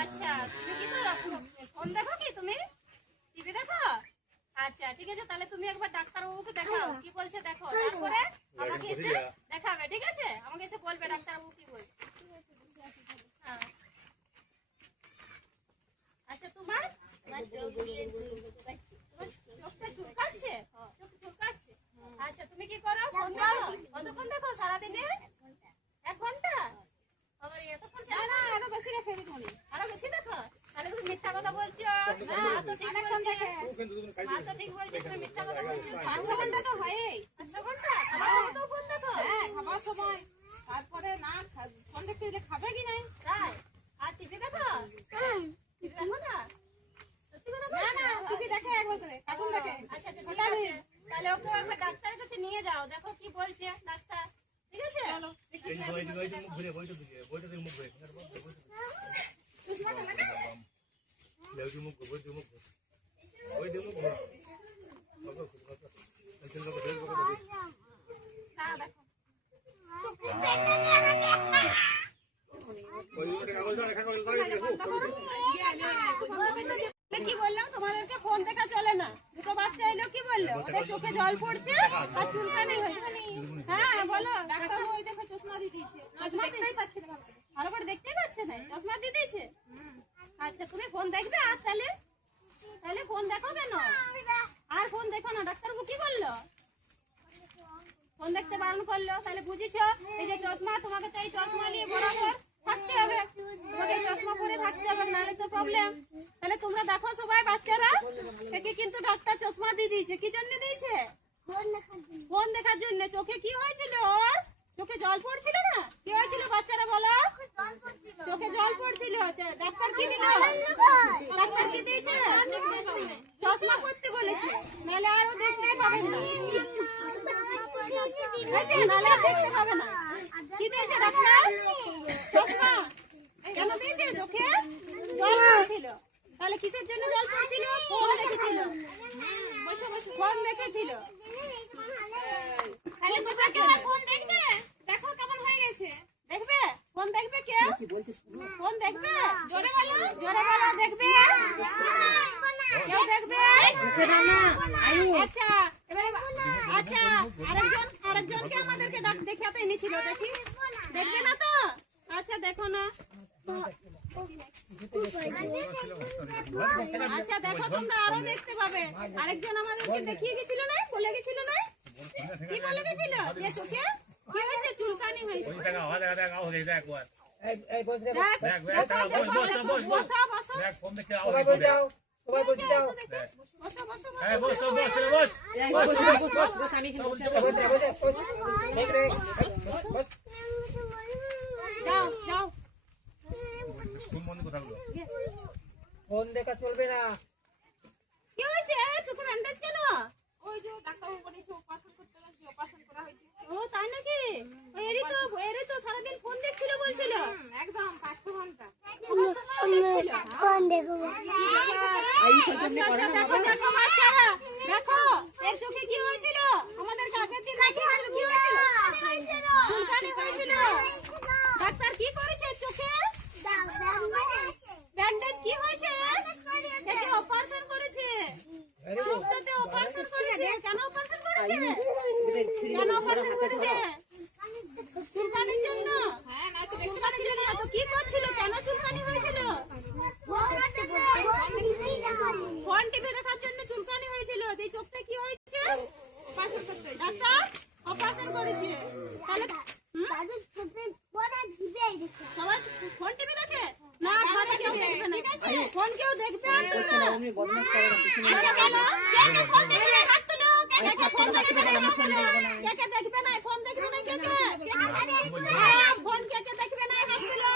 আচ্ছা তুমি কি করো? ফোন দেখো কি তুমি? টিভি দেখো? আচ্ছা ঠিক আছে, তাহলে তুমি একবার ডাক্তারবাবুকে দেখাও, কি বলছে দেখো, তারপরে আমাকে এসে দেখাবে, ঠিক আছে? আমাকে এসে বলবে ডাক্তারবাবু কি বলছে। হ্যাঁ আচ্ছা, তোমার চোখটা চুলকাচ্ছে? চোখ চুলকাচ্ছে? আচ্ছা তুমি কি করো? ফোন দেখো? কতক্ষণ দেখো সারাদিনে? 1 ঘন্টা? আবার এতক্ষণ কেন? না আরো বেশি দেখো। আরো বেশি দেখো? তাহলে তুমি মিথ্যা কথা বলছো। মা তো ঠিক বলছে, তুমি মিথ্যা কথা বলছো। 5-6 ঘন্টা তো হয়ই। 5-6 ঘন্টা তো ফোন দেখো? হ্যাঁ, খাবার সময়। তারপরে না ফোন দেখতে দিলে খাবে কি নাই? তাই? আর টিভি দেখো? টিভি দেখো না? সত্যি কথা বলছো? না টিভি দেখে এক বছরে, কার্টুন দেখে। আচ্ছা ঠিক আছে, তাহলে ওকে একবার ডাক্তারের কাছে নিয়ে যাও, দেখো কি বলছে ডাক্তার, ঠিক আছে? চলো কি বললাম তোমাদেরকে? ফোন দেখা চলে না। দুটো বাচ্চা এলো, কি বললো? ওদের চোখে জল পড়ছে আর চুলকানি হয়েছে। হ্যাঁ বলো। ডাক্তার ওই দেখো চশমা দিয়ে দিয়েছে, দেখতেই পাচ্ছে না, ভালো করে দেখতেই পাচ্ছে না, চশমা দিয়ে দিয়েছে। আচ্ছা তুমি ফোন দেখবে? আর তাহলে ফোন দেখো কেন? আর ফোন দেখো না। ডাক্তারবাবু কি বললো? ফোন দেখতে বারণ করলো, তাহলে বুঝেছো? এই যে চশমা, তোমাকে তো এই চশমা নিয়ে বরাবর থাকতে হবে, তোমাকে চশমা পরে থাকতে হবে, নাহলে তো প্রবলেম। তাহলে তোমরা দেখো সবাই, বাচ্চারা থেকে কিন্তু ডাক্তার চশমা দিয়ে দিয়েছে। কি জন্য দিয়েছে? ফোন দেখার জন্য। চোখে কি হয়েছিল ওর? চোখে জল পড়ছিল না? কি হয়েছিল বাচ্চারা বলো? চোখে জল পড়ছিল। ডাক্তার কি দিল? ডাক্তার কি দিয়েছে? চশমা পরতে বলেছে, নাহলে আরো দেখতে পাবেন না। নাহলে দেখতে পাবে না। কি দিয়েছে ডাক্তার? চশমা। কেন দিয়েছে? চোখে জল পড়ছিল। তাহলে কিসের জন্য জল পড়ছিল? ফোন দেখেছিল। ফোন দেখেছিল। তাহলে তোমরা কেউ ফোন দেখবে? দেখো কেমন হয়ে গেছে। দেখবে? ফোন দেখবে কেউ? ফোন দেখবে? জোরে বলো, জোরে বলো। দেখবে? কেউ দেখবে? আচ্ছা এবার, আচ্ছা আরেকজনকে আমাদেরকে দেখাতে এনেছিল, দেখি। দেখবে না তো? আচ্ছা দেখো না। আচ্ছা দেখো, তোমরা আরো দেখতে পাবে। আরেকজন আমাদেরকে দেখিয়ে গেছিল না? বলে গেছিল না? কি বলে গেছিল? যে চোখে কি হয়েছে? চুলকানি হয়েছে। ফোন দেখা চলবে না। কি হয়েছে? চোখে ব্যান্ডেজ কেন? ওই যে ডাক্তারবাবু বলেছে অপারেশন করতে হবে, অপারেশন করা হয়েছে। ও তাই নাকি? এরই তো সারাদিন ফোন দেখছিল বলছিল। একদম 5-6 ঘন্টা ফোন দেখো। দেখো বাচ্চারা, দেখো এর চোখে কি হয়েছিল? আমাদের আগের দিন দেখিয়েছিল কি হয়েছিল? চুলকানি হয়েছিল। ডাক্তার কি করেছে চোখে? ব্যান্ডেজ। কি হয়েছে? দেখি অপারেশন করেছে। চোখটাতে অপারেশন করেছে। কেন অপারেশন করেছে? কেন অপারেশন করেছে? চুলকানির জন্য? হ্যাঁ না তো চুলকানি ছিল না তো কি করছিল? কেন চুলকানি হয়েছিল? ফোন টিভি দেখার জন্য চুলকানি হয়েছিল। এই চোখটা কি হয়েছে? অপারেশন করতে হয়েছে। ডাক্তার অপারেশন করেছে। তাহলে সবাই ফোন টিভি দেখে না? ঘরে কেউ দেখবে না, ঠিক আছে? ফোন কেউ দেখবে না। আচ্ছা কেন? কে ফোন দেখবে না? হাত তুলো। কে ফোন দেখবে না? কে দেখবে না? ফোন দেখবে না? কে ফোন কে দেখবে না? হাত তুলো।